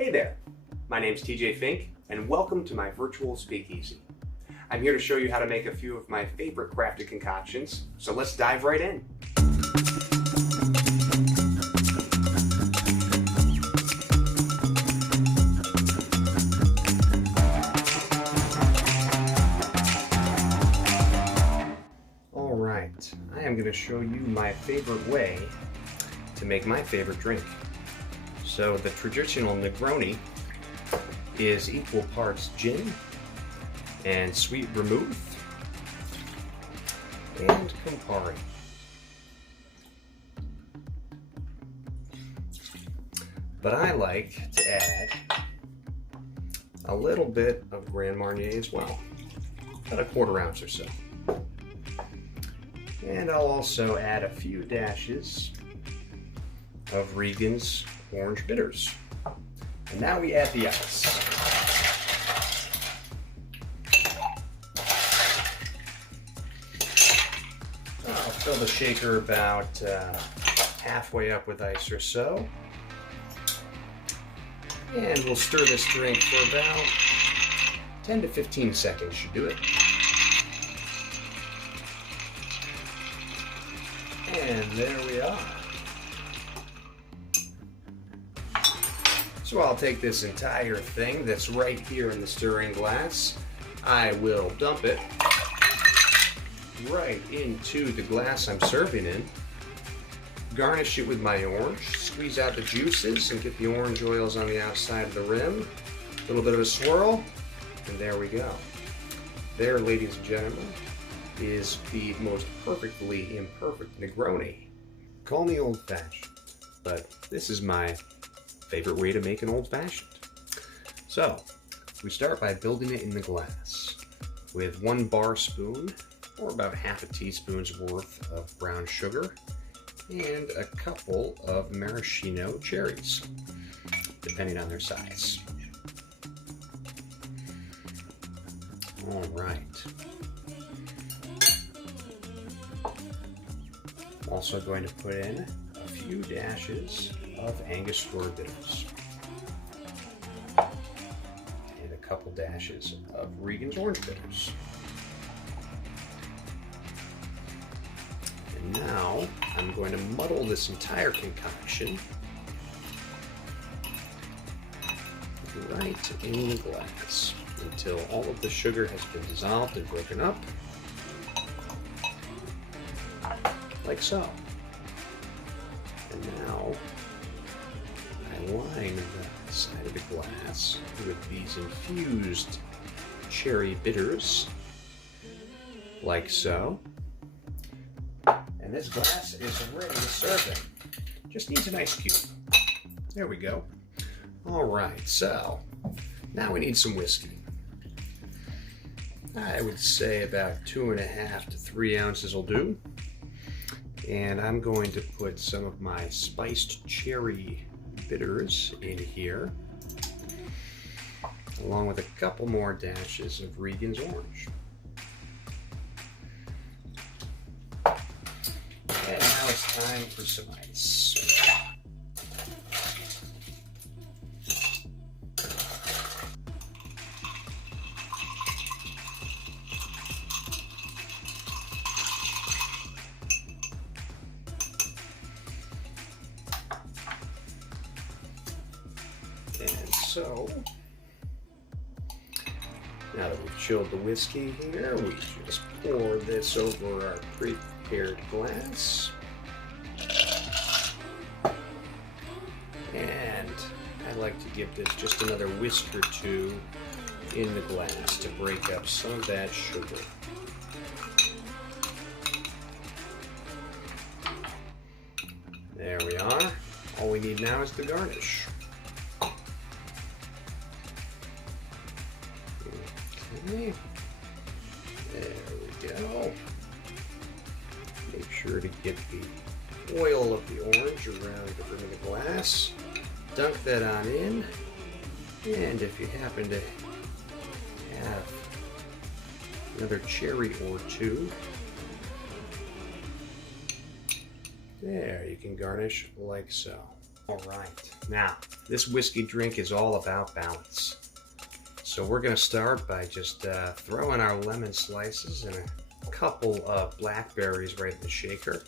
Hey there, my name's TJ Fink, and welcome to my virtual speakeasy. I'm here to show you how to make a few of my favorite crafted concoctions, so let's dive right in. Alright, I am going to show you my favorite way to make my favorite drink. So the traditional Negroni is equal parts gin and sweet vermouth and Campari. But I like to add a little bit of Grand Marnier as well, about a 1/4 ounce or so. And I'll also add a few dashes of Regan's orange bitters. And now we add the ice. I'll fill the shaker about halfway up with ice or so. And we'll stir this drink for about 10 to 15 seconds, should do it. And there we are. So I'll take this entire thing that's right here in the stirring glass. I will dump it right into the glass I'm serving in. Garnish it with my orange. Squeeze out the juices and get the orange oils on the outside of the rim. A little bit of a swirl, and there we go. There, ladies and gentlemen, is the most perfectly imperfect Negroni. Call me old-fashioned, but this is my favorite way to make an old-fashioned. So, we start by building it in the glass with 1 bar spoon, or about half a teaspoon's worth of brown sugar, and a couple of maraschino cherries, depending on their size. All right. I'm also going to put in a few dashes of Angostura bitters and a couple dashes of Regan's orange bitters. And now I'm going to muddle this entire concoction right in the glass until all of the sugar has been dissolved and broken up, like so. And now I line the side of the glass with these infused cherry bitters, like so. And this glass is ready to serve it. Just needs an ice cube. There we go. All right, so now we need some whiskey. I would say about 2.5 to 3 ounces will do. And I'm going to put some of my spiced cherry bitters in here, along with a couple more dashes of Regan's orange. And now it's time for some ice. And so, now that we've chilled the whiskey here, we just pour this over our pre-prepared glass. And I like to give this just another whisk or two in the glass to break up some of that sugar. There we are. All we need now is the garnish. Okay. There we go. Make sure to get the oil of the orange around the rim of the glass. Dunk that on in. And if you happen to have another cherry or two, there, you can garnish like so. All right, now this whiskey drink is all about balance. So we're going to start by just throwing our lemon slices and a couple of blackberries right in the shaker,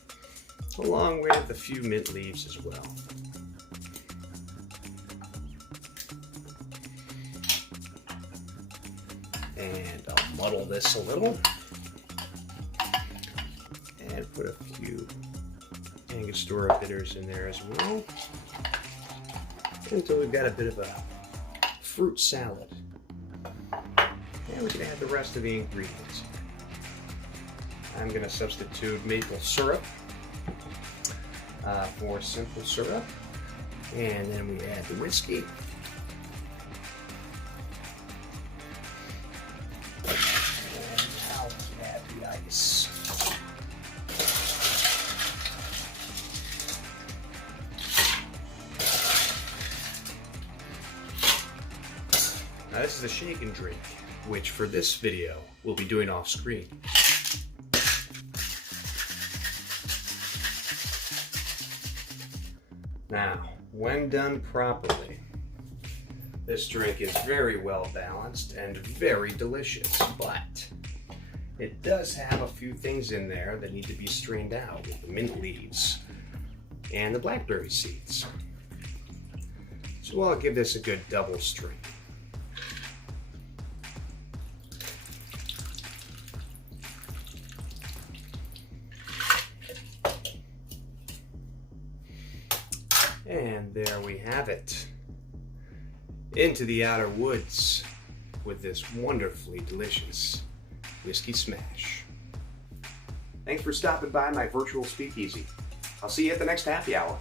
along with a few mint leaves as well. And I'll muddle this a little and put a few Angostura bitters in there as well, until we've got a bit of a fruit salad. And we can add the rest of the ingredients. I'm going to substitute maple syrup for simple syrup, and then we add the whiskey. And now we add the ice. Now this is a shake and drink, which for this video we'll be doing off screen. Now, when done properly, this drink is very well balanced and very delicious, but it does have a few things in there that need to be strained out, with the mint leaves and the blackberry seeds. So I'll give this a good double strain. And there we have it. Into the outer woods with this wonderfully delicious whiskey smash. Thanks for stopping by my virtual speakeasy. I'll see you at the next happy hour.